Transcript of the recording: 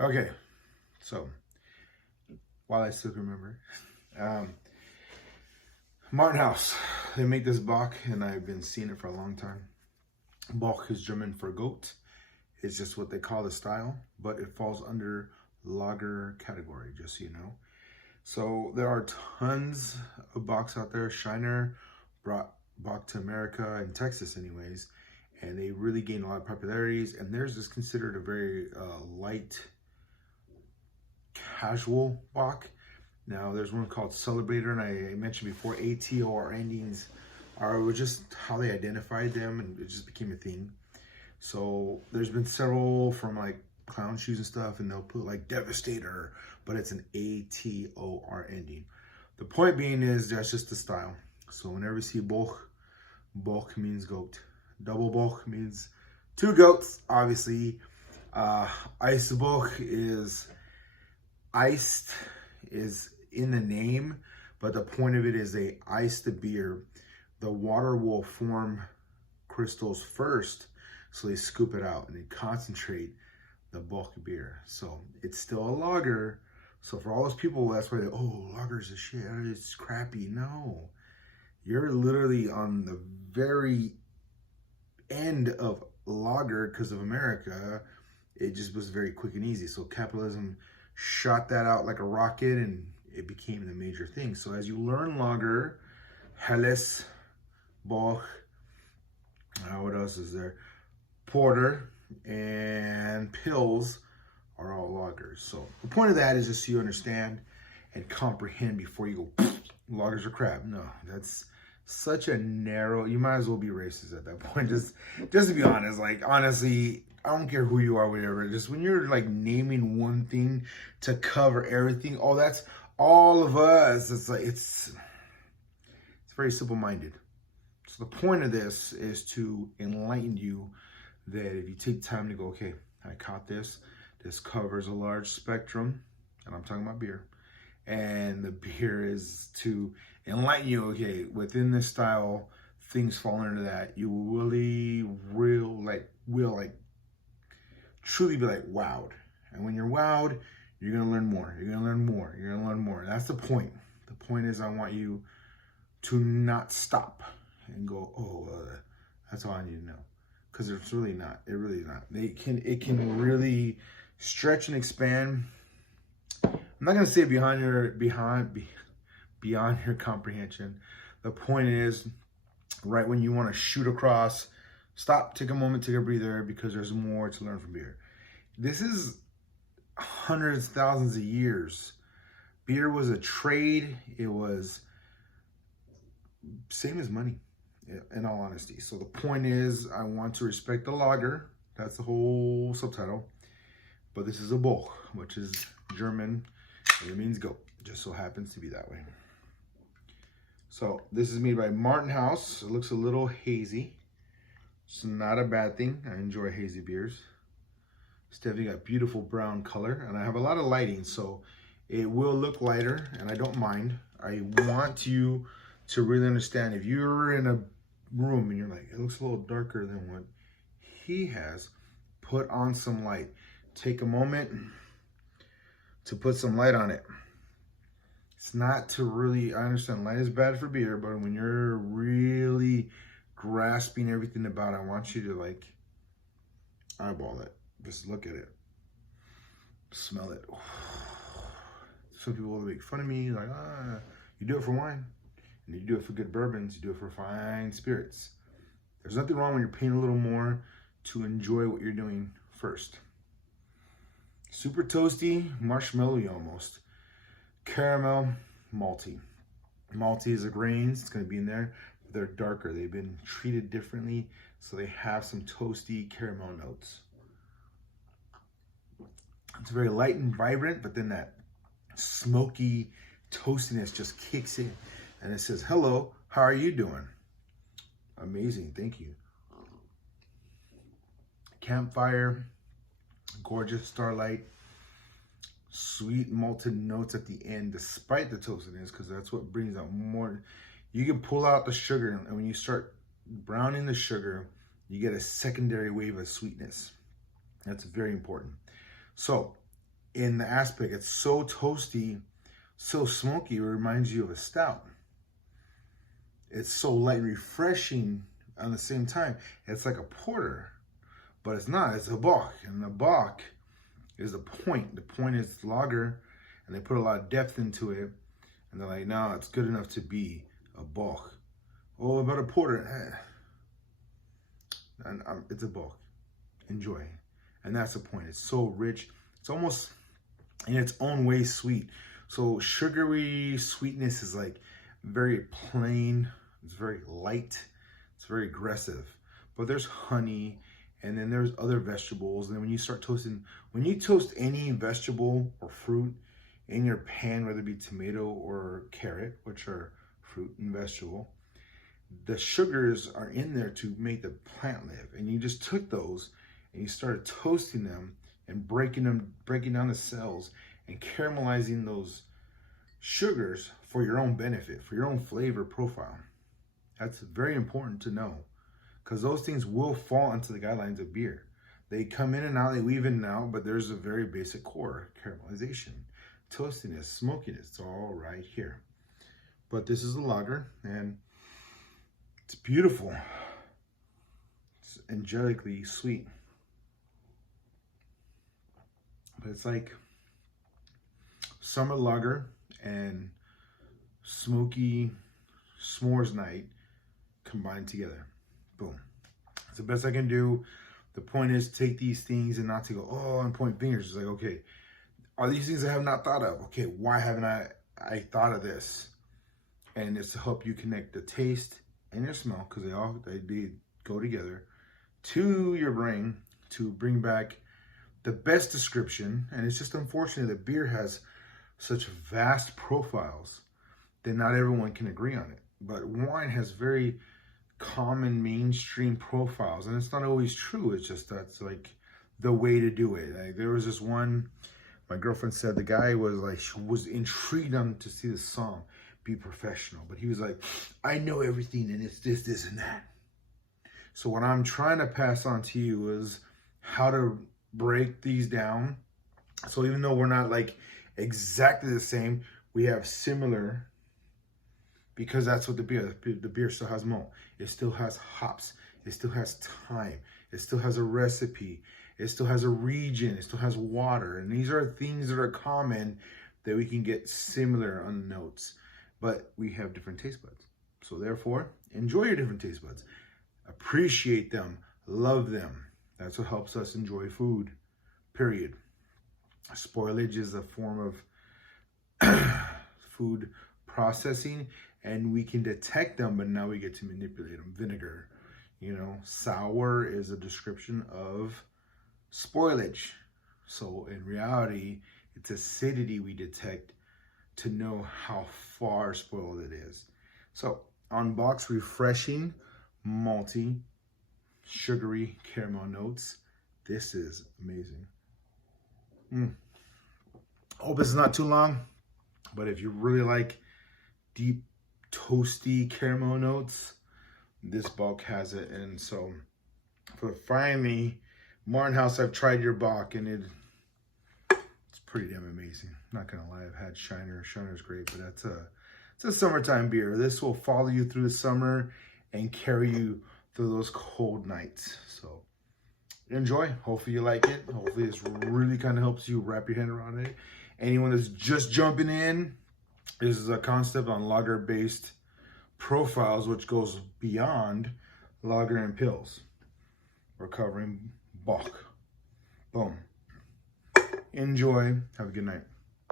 Okay, so while I still remember, um, Martin House, they make this Bock, and I've been seeing it for a long time. Bock is German for goat. It's just what they call the style, but it falls under lager category, just so you know. So there are tons of Bocks out there. Shiner brought Bock to America and Texas, anyways, and they really gained a lot of popularities. And theirs is considered a very light, casual Bock. Now, there's one called Celebrator, and I mentioned before, ATOR endings are just how they identified them, and it just became a thing. So there's been several from like clown shoes and stuff, and they'll put like Devastator, but it's an ATOR ending. The point being is that's just the style. So whenever you see Boch, Boch means goat. Double Boch means two goats, obviously. Eisboch is iced, is in the name, but the point of it is they ice the beer. The water will form crystals first, so they scoop it out and they concentrate the bulk beer. So it's still a lager. So for all those people, that's why they, oh, lager's a shit, it's crappy. No, you're literally on the very end of lager because of America. It just was very quick and easy. So capitalism shot that out like a rocket, and it became the major thing. So as you learn lager, Helles, Boch, what else is there? Porter and Pills are all lagers. So the point of that is just so you understand and comprehend before you go, lagers are crap. No, that's such a narrow, you might as well be racist at that point. Just to be honest, like honestly, I don't care who you are, whatever. Just when you're like naming one thing to cover everything, oh, that's all of us. It's like it's very simple-minded. So the point of this is to enlighten you that if you take time to go, okay, I caught this. This covers a large spectrum, and I'm talking about beer. And the beer is to enlighten you, okay, within this style, things fall into that. You really, will truly be like wowed. And when you're wowed, you're gonna learn more. You're gonna learn more. You're gonna learn more. That's the point. The point is I want you to not stop and go, oh, that's all I need to know. Because it's really not. It really is not. It can really stretch and expand. I'm not gonna say beyond your comprehension. The point is, right when you want to shoot across, stop, take a moment, take a breather, because there's more to learn from beer. This is hundreds, thousands of years. Beer was a trade. It was same as money, in all honesty. So the point is, I want to respect the lager. That's the whole subtitle. But this is a Boch, which is German, and it means goat. Just so happens to be that way. So this is made by Martin House. It looks a little hazy. It's not a bad thing. I enjoy hazy beers. It's definitely got beautiful brown color, and I have a lot of lighting, so it will look lighter, and I don't mind. I want you to really understand, if you're in a room and you're like, it looks a little darker than what he has, put on some light. Take a moment to put some light on it. It's not to really, I understand light is bad for beer, but when you're really grasping everything about it, I want you to like eyeball it. Just look at it. Smell it. Some people will make fun of me, like, you do it for wine. And you do it for good bourbons, you do it for fine spirits. There's nothing wrong when you're paying a little more to enjoy what you're doing first. Super toasty, marshmallowy almost. Caramel, malty. Malty is the grains, it's gonna be in there. They're darker, they've been treated differently, so they have some toasty caramel notes. It's very light and vibrant, but then that smoky toastiness just kicks in. And it says, hello, how are you doing? Amazing, thank you. Campfire, gorgeous starlight, sweet malted notes at the end, despite the toastiness, because that's what brings out more. You can pull out the sugar, and when you start browning the sugar, you get a secondary wave of sweetness. That's very important. So in the aspect, it's so toasty, so smoky, it reminds you of a stout. It's so light and refreshing at the same time. It's like a porter, but it's not. It's a bock, and the bock is the point. The point is lager, and they put a lot of depth into it, and they're like, no, it's good enough to be a bock. Oh, about a porter, and it's a bock. Enjoy, and that's the point. It's so rich. It's almost in its own way sweet. So sugary sweetness is like very plain. It's very light. It's very aggressive. But there's honey, and then there's other vegetables. And then when you start toasting, when you toast any vegetable or fruit in your pan, whether it be tomato or carrot, which are fruit and vegetable, the sugars are in there to make the plant live. And you just took those and you started toasting them and breaking down the cells and caramelizing those sugars for your own benefit, for your own flavor profile. That's very important to know, because those things will fall into the guidelines of beer. They come in and out, they weave in and out, but there's a very basic core: caramelization, toastiness, smokiness. It's all right here. But this is a lager, and it's beautiful. It's angelically sweet. But it's like summer lager and smoky s'mores night combined together. Boom. It's the best I can do. The point is to take these things and not to go, oh, and point fingers. It's like, okay, are these things I have not thought of? Okay, why haven't I thought of this? And it's to help you connect the taste and your smell, because they go together, to your brain to bring back the best description. And it's just unfortunate that beer has such vast profiles that not everyone can agree on it. But wine has very common mainstream profiles, and it's not always true. It's just that's like the way to do it. Like, there was this one, my girlfriend said the guy was intrigued on to see the song Be Professional, but he was like, I know everything, and it's this and that. So what I'm trying to pass on to you is how to break these down. So even though we're not like exactly the same, we have similar, because that's what the beer still has malt. It still has hops. It still has time. It still has a recipe. It still has a region. It still has water. And these are things that are common that we can get similar on notes, but we have different taste buds. So therefore, enjoy your different taste buds. Appreciate them. Love them. That's what helps us enjoy food, period. Spoilage is a form of food processing, and we can detect them, but now we get to manipulate them. Vinegar, sour is a description of spoilage. So in reality, it's acidity we detect to know how far spoiled it is. So on box, refreshing, malty, sugary caramel notes. This is amazing. Hope it's not too long, but if you really like deep toasty caramel notes, this bulk has it. And so for finally, Martin House, I've tried your Bock, and it's pretty damn amazing. Not gonna lie, I've had Shiner. Shiner's great, but it's a summertime beer. This will follow you through the summer and carry you through those cold nights. So enjoy. Hopefully you like it. Hopefully this really kind of helps you wrap your head around it. Anyone that's just jumping in, this is a concept on lager-based profiles, which goes beyond lager and pills. We're covering Bock. Boom. Enjoy. Have a good night.